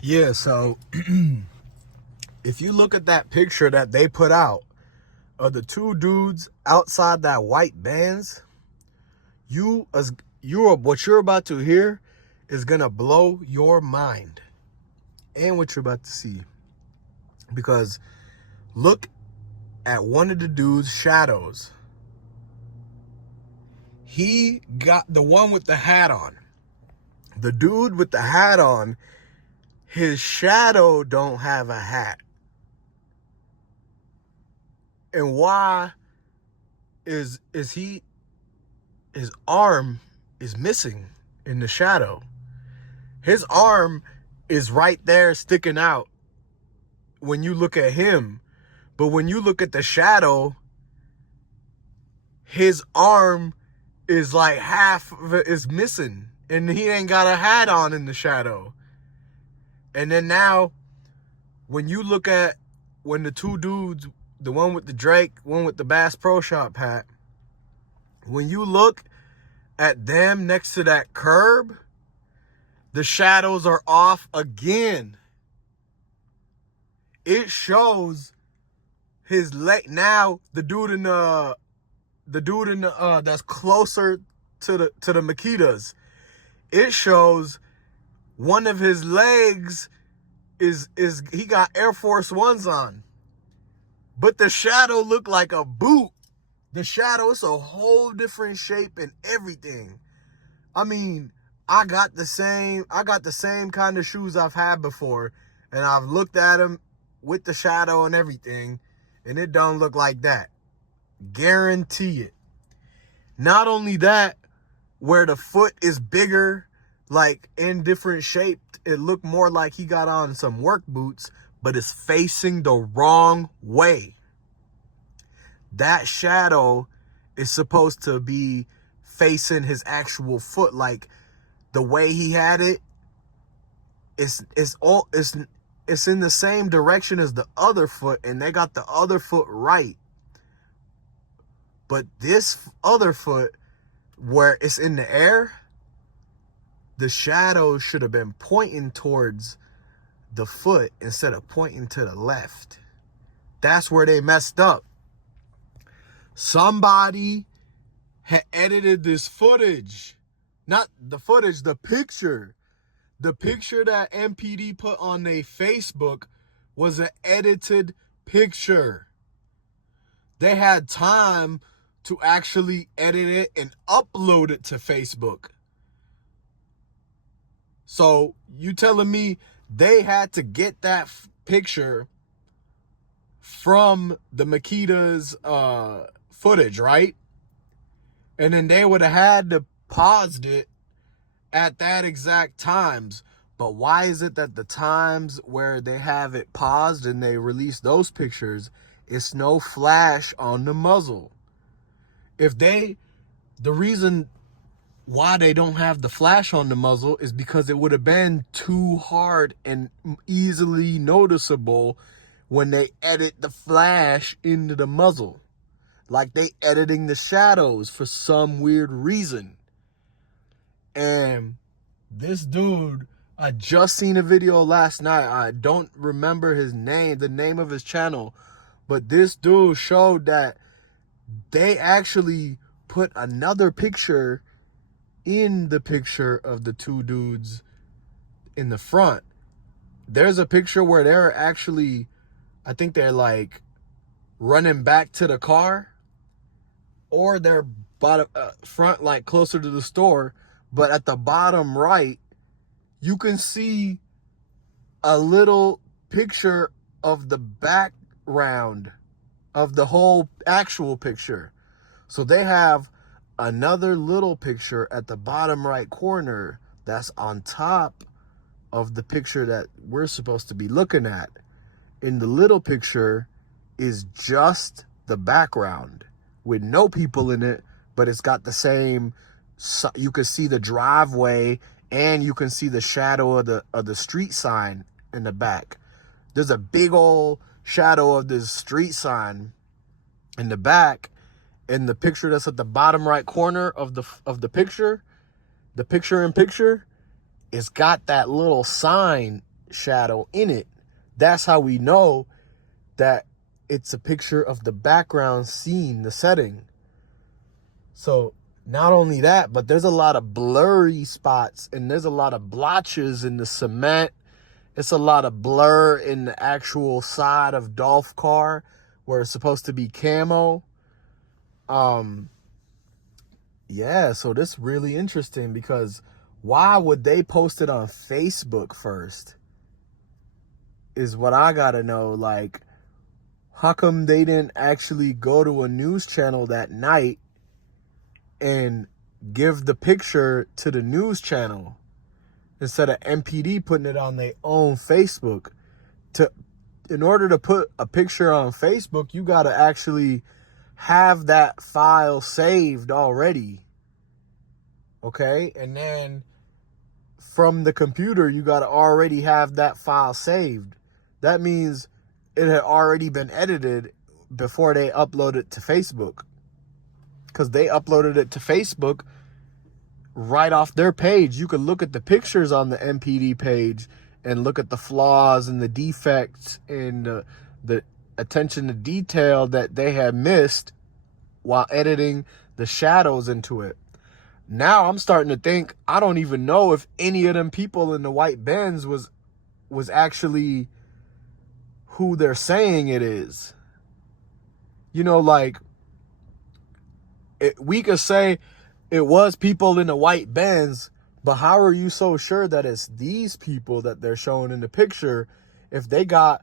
Yeah, so if you look at that picture that they put out of the two dudes outside that white Benz, what you're about to hear is gonna blow your mind and what you're about to see. Because look at one of the dude's shadows. He got the one with the hat on. The dude with the hat on, his shadow don't have a hat. And why is he, his arm is missing in the shadow. His arm is right there sticking out when you look at him. But when you look at the shadow, his arm is like half of it is missing. And he ain't got a hat on in the shadow. And then now, when you look at when the two dudes, the one with the Drake, one with the Bass Pro Shop hat, when you look at them next to that curb, the shadows are off again. It shows his leg. Now the dude in the that's closer to the Makitas, it shows one of his legs is he got Air Force Ones on, but the shadow looked like a boot. The shadow is a whole different shape and everything. I mean, I got the same kind of shoes I've had before, and I've looked at them with the shadow and everything, and it don't look like that. Guarantee it. Not only that, where the foot is bigger, like in different shape, it looked more like he got on some work boots, but it's facing the wrong way. That shadow is supposed to be facing his actual foot, like the way he had it. It's in the same direction as the other foot, and they got the other foot right. But this other foot, where it's in the air, the shadow should have been pointing towards the foot instead of pointing to the left. That's where they messed up. Somebody had edited this footage. Not the footage, the picture. The picture that MPD put on their Facebook was an edited picture. They had time to actually edit it and upload it to Facebook. So you telling me they had to get that picture from the Makita's footage, right? And then they would have had to paused it at that exact times. But why is it that the times where they have it paused and they release those pictures, it's no flash on the muzzle? The reason why they don't have the flash on the muzzle is because it would have been too hard and easily noticeable when they edit the flash into the muzzle. Like they editing the shadows for some weird reason. And this dude, I just seen a video last night. I don't remember his name, the name of his channel. But this dude showed that they actually put another picture in the picture of the two dudes in the front. There's a picture where they're actually, I think they're like running back to the car, or they're front, like closer to the store. But at the bottom right, you can see a little picture of the background of the whole actual picture. So they have another little picture at the bottom right corner that's on top of the picture that we're supposed to be looking at. In the little picture is just the background with no people in it, but it's got the same, you can see the driveway and you can see the shadow of the street sign in the back. There's a big old shadow of this street sign in the back. In the picture that's at the bottom right corner of the picture in picture, it's got that little sign shadow in it. That's how we know that it's a picture of the background scene, the setting. So not only that, but there's a lot of blurry spots and there's a lot of blotches in the cement. It's a lot of blur in the actual side of Dolph car where it's supposed to be camo. Yeah, so this is really interesting because why would they post it on Facebook first? Is what I gotta know. Like, how come they didn't actually go to a news channel that night and give the picture to the news channel instead of MPD putting it on their own Facebook? In order to put a picture on Facebook, you gotta actually have that file saved already. Okay? And then from the computer, you gotta already have that file saved. That means it had already been edited before they uploaded it to Facebook. Because they uploaded it to Facebook right off their page. You could look at the pictures on the MPD page and look at the flaws and the defects and the attention to detail that they had missed while editing the shadows into it. Now I'm starting to think, I don't even know if any of them people in the white Benz was actually who they're saying it is. You know, like, we could say it was people in the white Benz, but how are you so sure that it's these people that they're showing in the picture if they got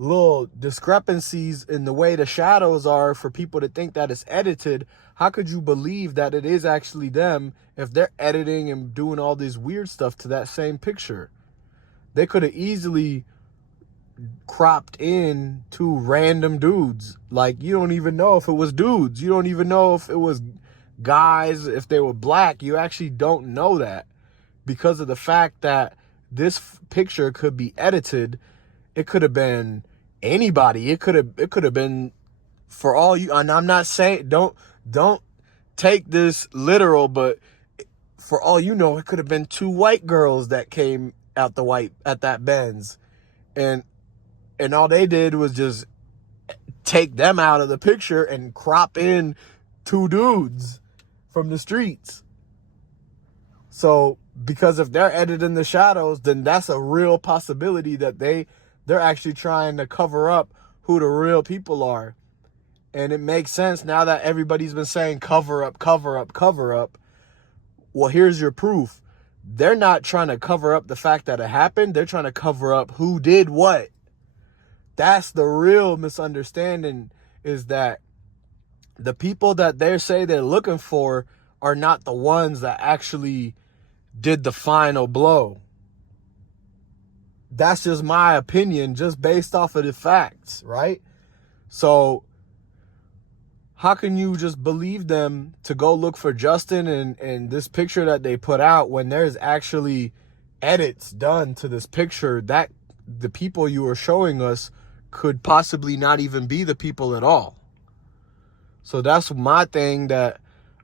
little discrepancies in the way the shadows are for people to think that it's edited? How could you believe that it is actually them if they're editing and doing all this weird stuff to that same picture? They could have easily cropped in two random dudes. Like, you don't even know if it was dudes. You don't even know if it was guys, if they were black. You actually don't know that because of the fact that this picture could be edited. It could have been anybody. It could have been, for all you, and I'm not saying, don't take this literal, but for all you know, it could have been two white girls that came out at that Benz, and all they did was just take them out of the picture and crop in two dudes from the streets. So because if they're editing the shadows, then that's a real possibility that they're actually trying to cover up who the real people are. And it makes sense now that everybody's been saying cover up, cover up, cover up. Well, here's your proof. They're not trying to cover up the fact that it happened. They're trying to cover up who did what. That's the real misunderstanding, is that the people that they say they're looking for are not the ones that actually did the final blow. That's just my opinion, just based off of the facts, right? So how can you just believe them to go look for Justin and this picture that they put out when there's actually edits done to this picture that the people you are showing us could possibly not even be the people at all? So that's my thing that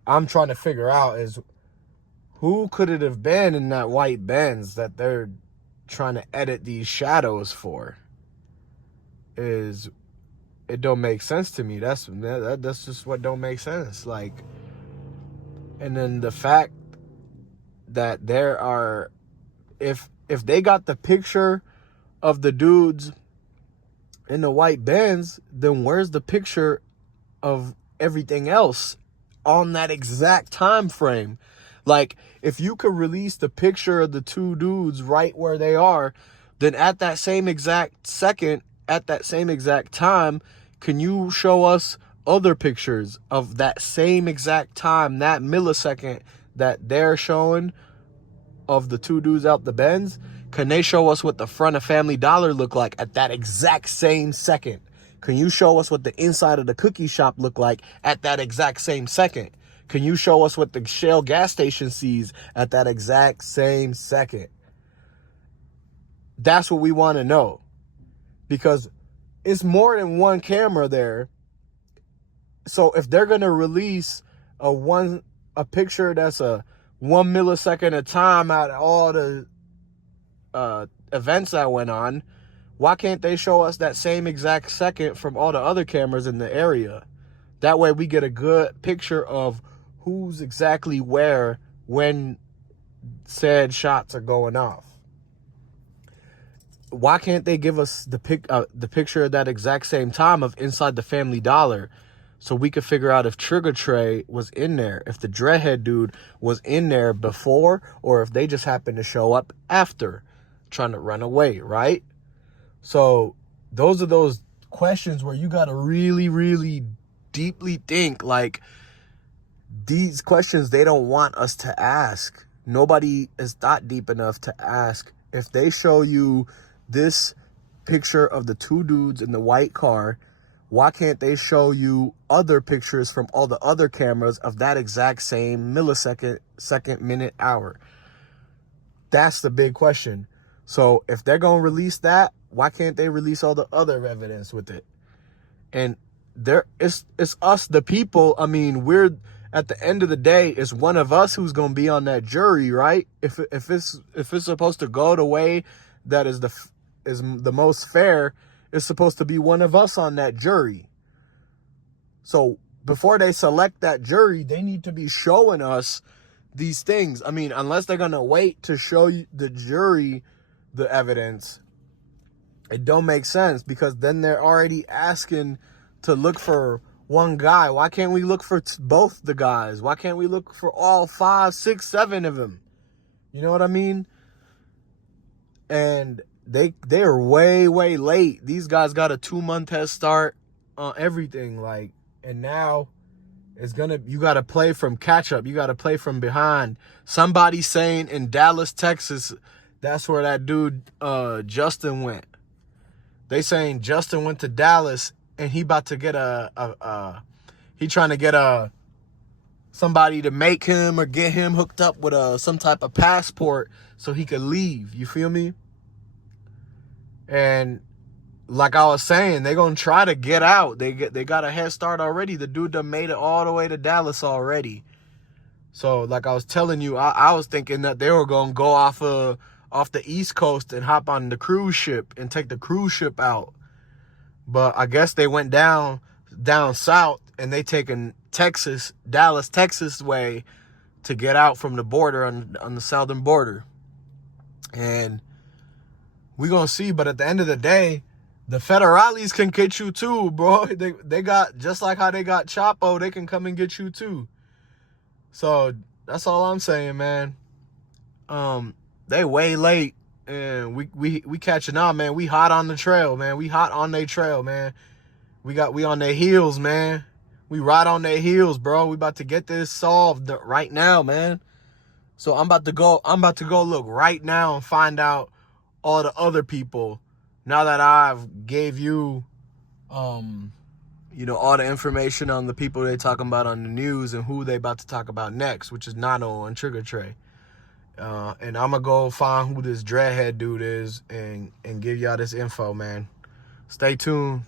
I'm trying to figure out, is who could it have been in that white Benz that they're trying to edit these shadows for? It don't make sense to me. That's just what don't make sense. Like, and then the fact that there are, if they got the picture of the dudes in the white Benz, then where's the picture of everything else on that exact time frame? Like, if you could release the picture of the two dudes right where they are, then at that same exact second, at that same exact time, can you show us other pictures of that same exact time, that millisecond that they're showing of the two dudes out the Benz? Can they show us what the front of Family Dollar looked like at that exact same second? Can you show us what the inside of the cookie shop looked like at that exact same second? Can you show us what the Shell gas station sees at that exact same second? That's what we want to know, because it's more than one camera there. So if they're going to release a picture that's a 1 millisecond of time out of all the events that went on, why can't they show us that same exact second from all the other cameras in the area? That way we get a good picture of who's exactly where when said shots are going off. Why can't they give us the picture at that exact same time of inside the Family Dollar, so we could figure out if Trigger Trey was in there, if the Dreadhead dude was in there before, or if they just happened to show up after, trying to run away, right? So those are those questions where you got to really, really deeply think. Like, these questions they don't want us to ask. Nobody is thought deep enough to ask. If they show you this picture of the two dudes in the white car, why can't they show you other pictures from all the other cameras of that exact same millisecond, second, minute, hour? That's the big question. So if they're going to release that, why can't they release all the other evidence with it? And it's us, the people. I mean, we're, at the end of the day, it's one of us who's going to be on that jury, right? If it's supposed to go the way that is the most fair, it's supposed to be one of us on that jury. So before they select that jury, they need to be showing us these things. I mean, unless they're going to wait to show you the jury the evidence, it don't make sense, because then they're already asking to look for one guy. Why can't we look for both the guys? Why can't we look for all 5, 6, 7 of them? You know what I mean? And they are way, way late. These guys got a 2-month head start on everything. Like, and now you got to play from catch up. You got to play from behind. Somebody's saying in Dallas, Texas, that's where that dude, Justin, went. They saying Justin went to Dallas and he about to get he trying to get somebody to make him or get him hooked up with some type of passport so he could leave. You feel me? And like I was saying, they're going to try to get out. They got a head start already. The dude done made it all the way to Dallas already. So like I was telling you, I was thinking that they were going to go off the East Coast and hop on the cruise ship and take the cruise ship out. But I guess they went down south and they taken Dallas, Texas way to get out from the border on the southern border. And we're going to see. But at the end of the day, the federales can get you too, bro. They got, just like how they got Chapo, they can come and get you too. So that's all I'm saying, man. They way late. And we catching on, man. We hot on the trail, man. We hot on their trail, man. We on their heels, man. We right on their heels, bro. We about to get this solved right now, man. So I'm about to go look right now and find out all the other people. Now that I've gave you all the information on the people they talking about on the news and who they about to talk about next, which is Nano and Trigger Trey. And I'm going to go find who this Dreadhead dude is and give y'all this info, man. Stay tuned.